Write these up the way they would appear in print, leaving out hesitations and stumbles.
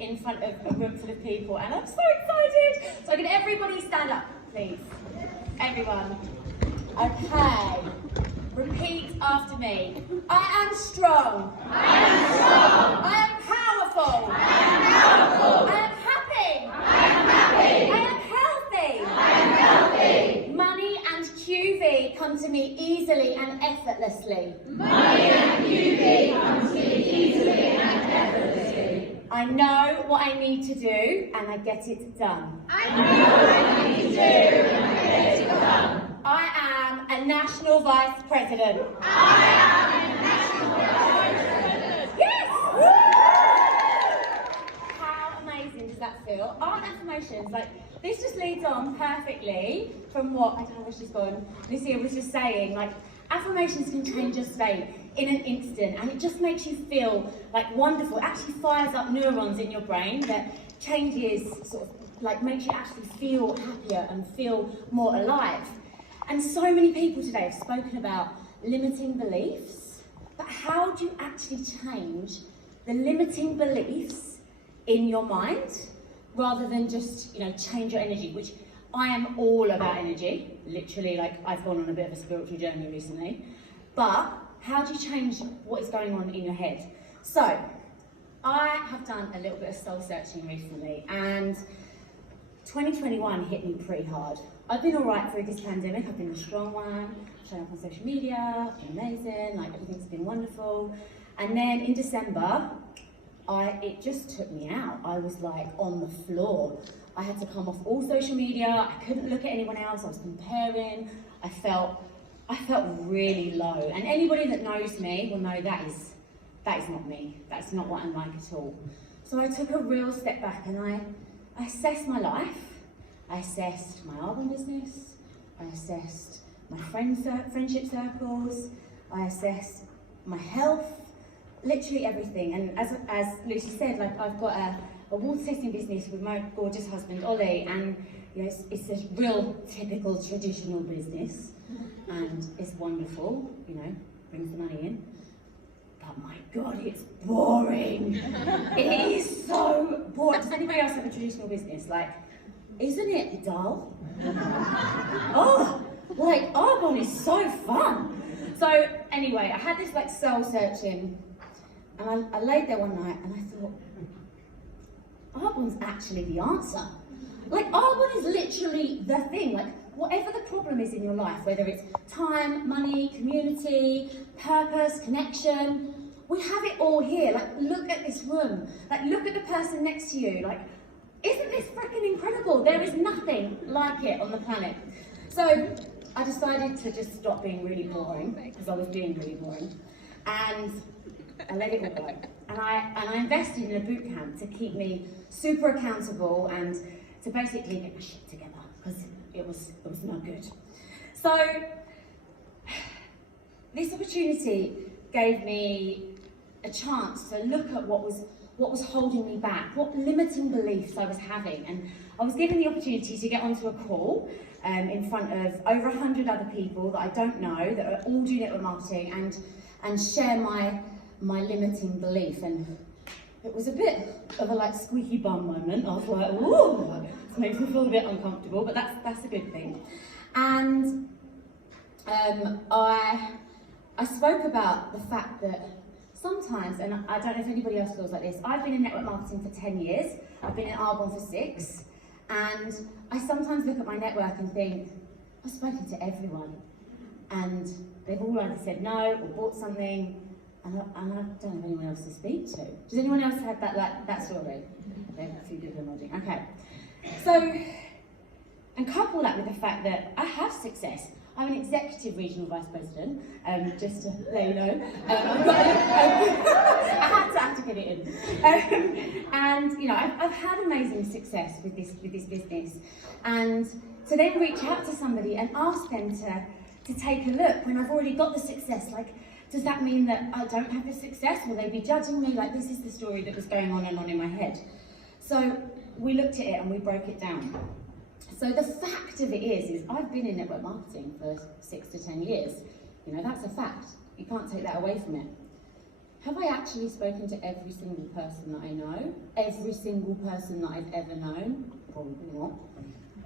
in front of a room full of people, and I'm so excited. So can everybody stand up, please? Everyone. Okay. Repeat after me. I am strong. I am strong. I am powerful. I am powerful. I am happy. I am happy. I am healthy. I am healthy. Money and QV come to me easily and effortlessly. Money and QV come to me easily and effortlessly. I know what I need to do and I get it done. I know what I need to do and I get it done. I am a national vice president. I am a national vice president. Yes! How amazing does that feel? Aren't affirmations, like, this just leads on perfectly from what, I don't know where she's gone, Lucia was just saying, like, affirmations can change your state in an instant, and it just makes you feel like wonderful. It actually fires up neurons in your brain that changes, sort of, like, makes you actually feel happier and feel more alive. And so many people today have spoken about limiting beliefs, but how do you actually change the limiting beliefs in your mind rather than just, change your energy, which I am all about energy, literally, like I've gone on a bit of a spiritual journey recently. But how do you change what is going on in your head? So, I have done a little bit of soul searching recently, and 2021 hit me pretty hard. I've been all right through this pandemic. I've been a strong one, showing up on social media, been amazing, like everything's been wonderful. And then in December, it just took me out. I was like on the floor. I had to come off all social media. I couldn't look at anyone else. I was comparing. I felt really low. And anybody that knows me will know that is not me. That's not what I'm like at all. So I took a real step back and I assessed my life. I assessed my album business. I assessed my friendship circles. I assessed my health. Literally everything. And as Lucy said, like, I've got a water testing business with my gorgeous husband Ollie, and it's a real typical traditional business, and it's wonderful, brings the money in. But my God, it's boring. It is so boring. Does anybody else have a traditional business? Like, isn't it dull? Oh, like, Arbonne is so fun. So anyway, I had this like soul searching. And I laid there one night and I thought, Arbonne's actually the answer. Like, Arbonne is literally the thing. Like, whatever the problem is in your life, whether it's time, money, community, purpose, connection, we have it all here. Like, look at this room. Like, look at the person next to you. Like, isn't this freaking incredible? There is nothing like it on the planet. So I decided to just stop being really boring, because I was being really boring. And I let it all go. And I invested in a boot camp to keep me super accountable and to basically get my shit together, because it was not good. So this opportunity gave me a chance to look at what was holding me back, what limiting beliefs I was having. And I was given the opportunity to get onto a call in front of over 100 other people that I don't know, that are all doing network marketing, and share my limiting belief. And it was a bit of a like squeaky bum moment. I was like, ooh, this makes me feel a bit uncomfortable, but that's a good thing. And I spoke about the fact that sometimes, and I don't know if anybody else feels like this, I've been in network marketing for 10 years, I've been in Arbonne for 6, and I sometimes look at my network and think, I've spoken to everyone, and they've all either said no or bought something, and I don't have anyone else to speak to. Does anyone else have that story? Okay, a few people are nodding. Okay, so, and couple that with the fact that I have success. I'm an executive regional vice president, just to let you know. I had to get it in. And I've had amazing success with this business. And to then reach out to somebody and ask them to take a look when I've already got the success, like, does that mean that I don't have the success? Will they be judging me? Like, this is the story that was going on and on in my head. So we looked at it and we broke it down. So the fact of it is I've been in network marketing for 6 to 10 years. That's a fact. You can't take that away from it. have I actually spoken to every single person that I know? Every single person that I've ever known? Probably not.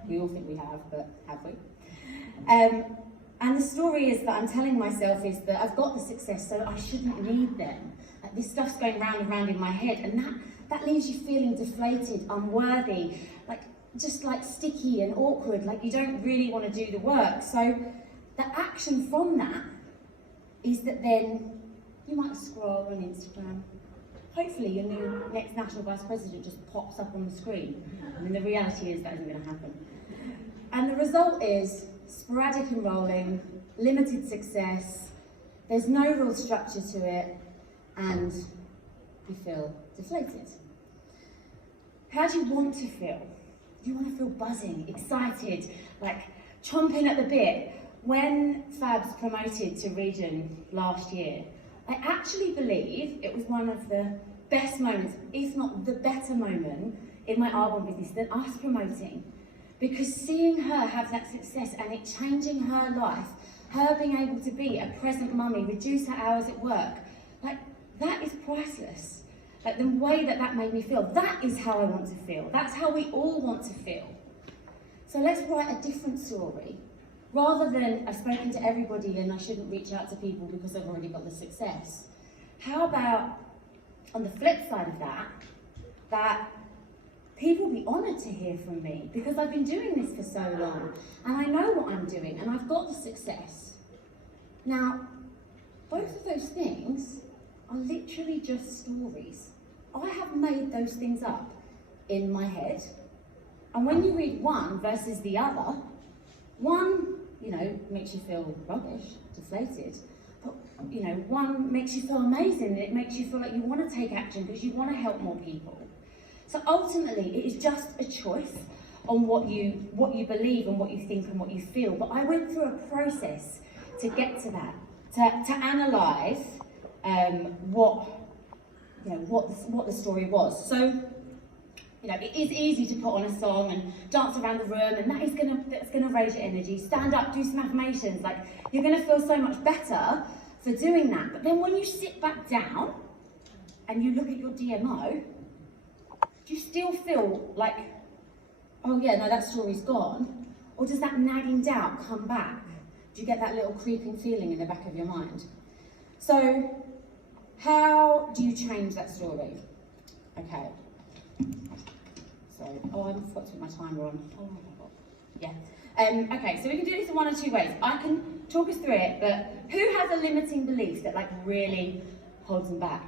We all think we have, but have we? And the story is that I'm telling myself is that I've got the success, so I shouldn't need them. Like, this stuff's going round and round in my head, and that leaves you feeling deflated, unworthy, like just like sticky and awkward, like you don't really want to do the work. So the action from that is that then you might scroll on Instagram. Hopefully your new next National Vice President just pops up on the screen. And the reality is that isn't going to happen. And the result is sporadic enrolling, limited success, there's no real structure to it, and you feel deflated. How do you want to feel? Do you want to feel buzzing, excited, like chomping at the bit? When Fab's promoted to region last year, I actually believe it was one of the best moments, if not the better moment, in my album business than us promoting. Because seeing her have that success and it changing her life, her being able to be a present mummy, reduce her hours at work, like, that is priceless. Like, the way that made me feel, that is how I want to feel. That's how we all want to feel. So let's write a different story. Rather than I've spoken to everybody and I shouldn't reach out to people because I've already got the success. How about, on the flip side of that, that people be honoured to hear from me because I've been doing this for so long and I know what I'm doing and I've got the success. Now, both of those things are literally just stories. I have made those things up in my head. And when you read one versus the other, one, makes you feel rubbish, deflated. But, one makes you feel amazing and it makes you feel like you want to take action because you want to help more people. So ultimately, it is just a choice on what you believe and what you think and what you feel. But I went through a process to get to that, to analyse what the story was. So, it is easy to put on a song and dance around the room, and that's gonna raise your energy. Stand up, do some affirmations. Like, you're gonna feel so much better for doing that. But then when you sit back down and you look at your DMO, do you still feel like, oh yeah, no, that story's gone? Or does that nagging doubt come back? Do you get that little creeping feeling in the back of your mind? So, how do you change that story? Okay. So, I forgot to put my timer on. Oh my God. Yeah. Okay, so we can do this in one or two ways. I can talk us through it, but who has a limiting belief that really holds them back?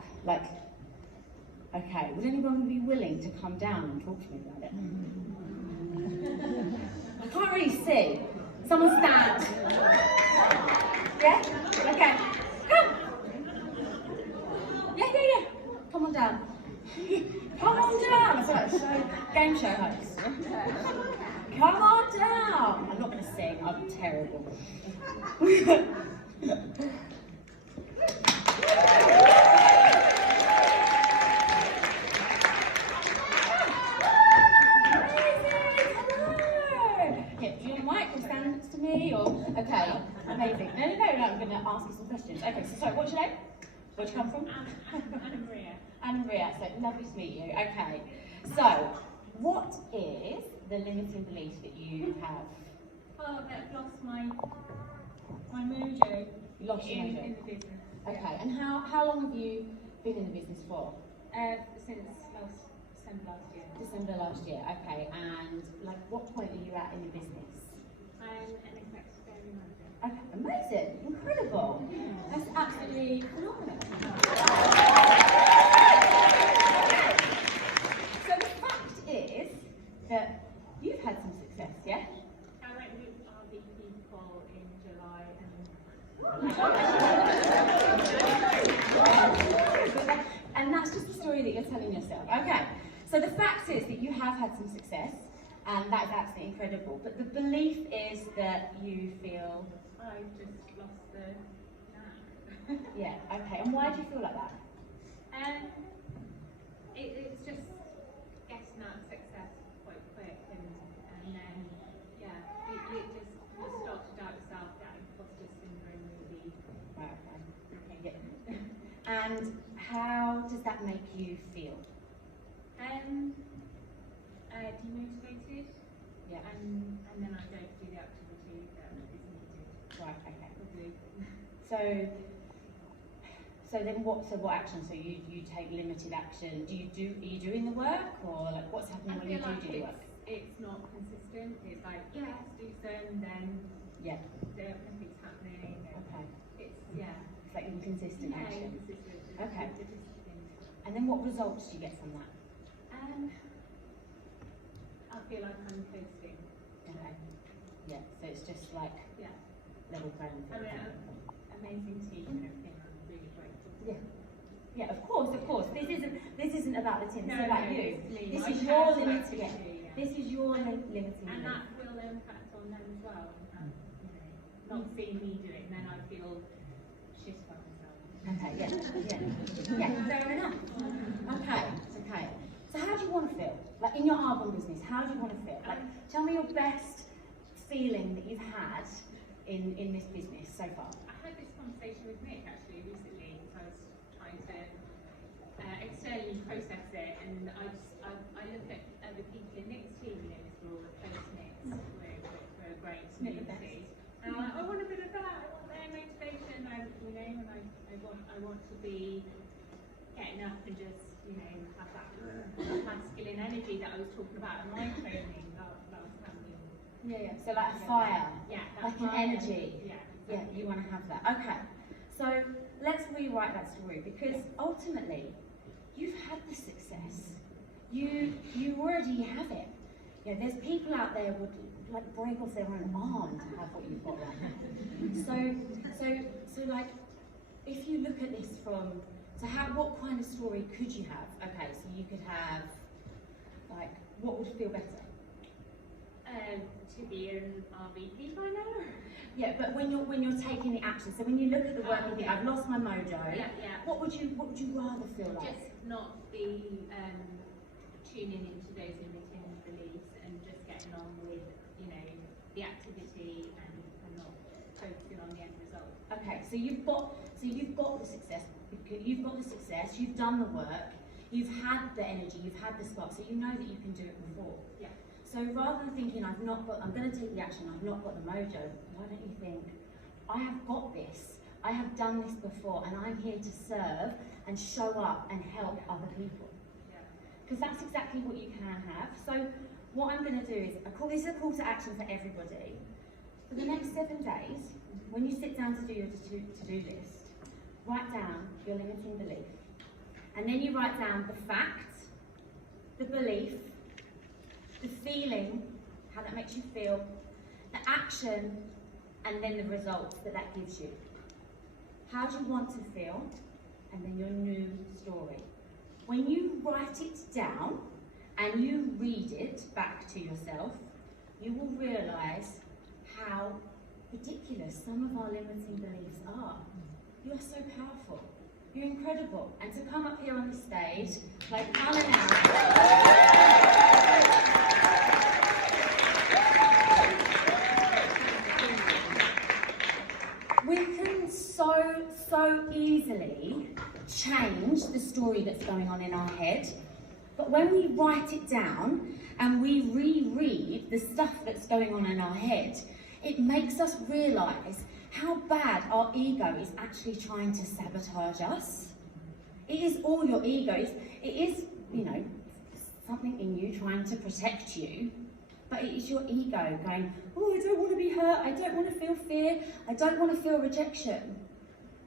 Okay, would anyone be willing to come down and talk to me about it? I can't really see. Someone stand. Yeah? Okay. Come. Yeah. Come on down. Come on down. I feel like a game show host. Come on down. I'm not going to sing. I'm terrible. Okay, amazing. No, I'm going to ask you some questions. Okay, so sorry, what's your name? Where'd you come from? Anna Maria. Anna Maria, so lovely to meet you. Okay, so what is the limiting belief that you have? Oh, I've lost my mojo. You lost your mojo? In the business. Okay, and how long have you been in the business for? Since December last year. December last year, okay, and what point are you at in the business? I'm an executive dairy manager. Okay, amazing, incredible. That's absolutely phenomenal. So the fact is that you've had some success, yeah? I went with RVP call in July and that's just the story that you're telling yourself. Okay, so the fact is that you have had some success, and that's absolutely incredible. But the belief is that you feel... I just lost the knack. Yeah, okay. And why do you feel like that? It's just getting that success quite quick, and then, yeah, you start to doubt yourself, that imposter syndrome really. Right, okay. Yeah. And how does that make you feel? Demotivated. Yeah. And then I don't do the activity that is needed. Right, okay. Probably. So then what action? So you take limited action. Are you doing the work, or like what's happening when you do the work? It's not consistent. It's like, yes, do some, then Yeah. nothing's happening. Okay. It's It's like inconsistent action. inconsistent. Okay. The discipline. And then what results do you get from that? I feel like I'm coasting. Okay. Yeah. So it's just like Yeah. level playing I field. mean, amazing team and everything. I'm really grateful. Yeah. Yeah, of course. This isn't about the team. No, It's about no, you. it's me. This My is your personal limiting. Yeah. activity, yeah. This is your limiting. And belief. that will impact on them as well. Not seeing me do it, and then I feel shit about myself. Okay. Yeah. Fair enough. Okay. So how do you want to feel? Like in your album business, how do you want to feel? Like, tell me your best feeling that you've had in this business so far. I had this conversation with Nick actually recently because I was trying to externally process it, and I look at other people in Nick's team, we're all close knit, we're a great community, and I'm like, I want a bit of that, I want their motivation, and I want to be getting up and just have that masculine energy that I was talking about in my training that was happening. Yeah. So like a fire. Yeah, Like an fire. energy. Yeah. Yeah, you want to have that. Okay. So let's rewrite that story, because ultimately you've had the success. You already have it. There's people out there would like break off their own arm to have what you've got right now. So like, if you look at this from, what kind of story could you have? Okay, so you could have, like, what would feel better? To be an RVP by now. Yeah, but when you're taking the action, so when you look at the work you think, I've lost my mojo. Yeah. What would you rather feel like? Just not be tuning into those limiting beliefs and just getting on with the activity and not focusing on the end result. Okay, so you've got the success. You've got the success. You've done the work. You've had the energy. You've had the spark. So you know that you can do it before. Yeah. So rather than thinking I'm going to take the action. I've not got the mojo. Why don't you think I have got this? I have done this before, and I'm here to serve and show up and help other people. Because that's exactly what you can have. So what I'm going to do is, this is a call to action for everybody. For the next 7 days, when you sit down to do your to-do list, write down your limiting belief. And then you write down the fact, the belief, the feeling, how that makes you feel, the action, and then the results that gives you. How do you want to feel? And then your new story. When you write it down and you read it back to yourself, you will realise how ridiculous some of our limiting beliefs are. You are so powerful. You're incredible. And to come up here on the stage, like unannounced, we can so easily change the story that's going on in our head. But when we write it down and we reread the stuff that's going on in our head, it makes us realise how bad our ego is actually trying to sabotage us. It is all your ego. It is, something in you trying to protect you, but it is your ego going, oh, I don't want to be hurt, I don't want to feel fear, I don't want to feel rejection.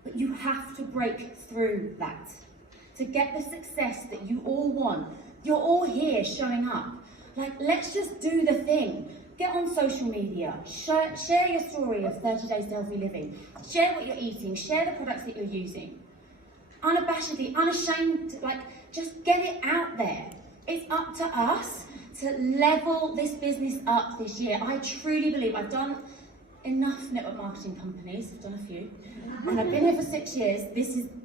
But you have to break through that to get the success that you all want. You're all here showing up. Like, let's just do the thing. Get on social media, share your story of 30 days to healthy living, share what you're eating, share the products that you're using. Unabashedly, unashamed, just get it out there. It's up to us to level this business up this year. I truly believe I've done enough network marketing companies, I've done a few, and I've been here for 6 years.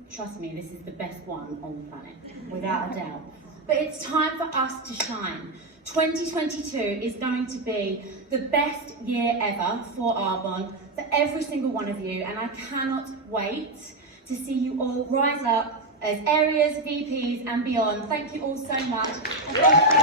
Trust me, this is the best one on the planet, without a doubt. But it's time for us to shine. 2022 is going to be the best year ever for Arbonne, for every single one of you, and I cannot wait to see you all rise up, as areas, VPs and beyond. Thank you all so much. And thank you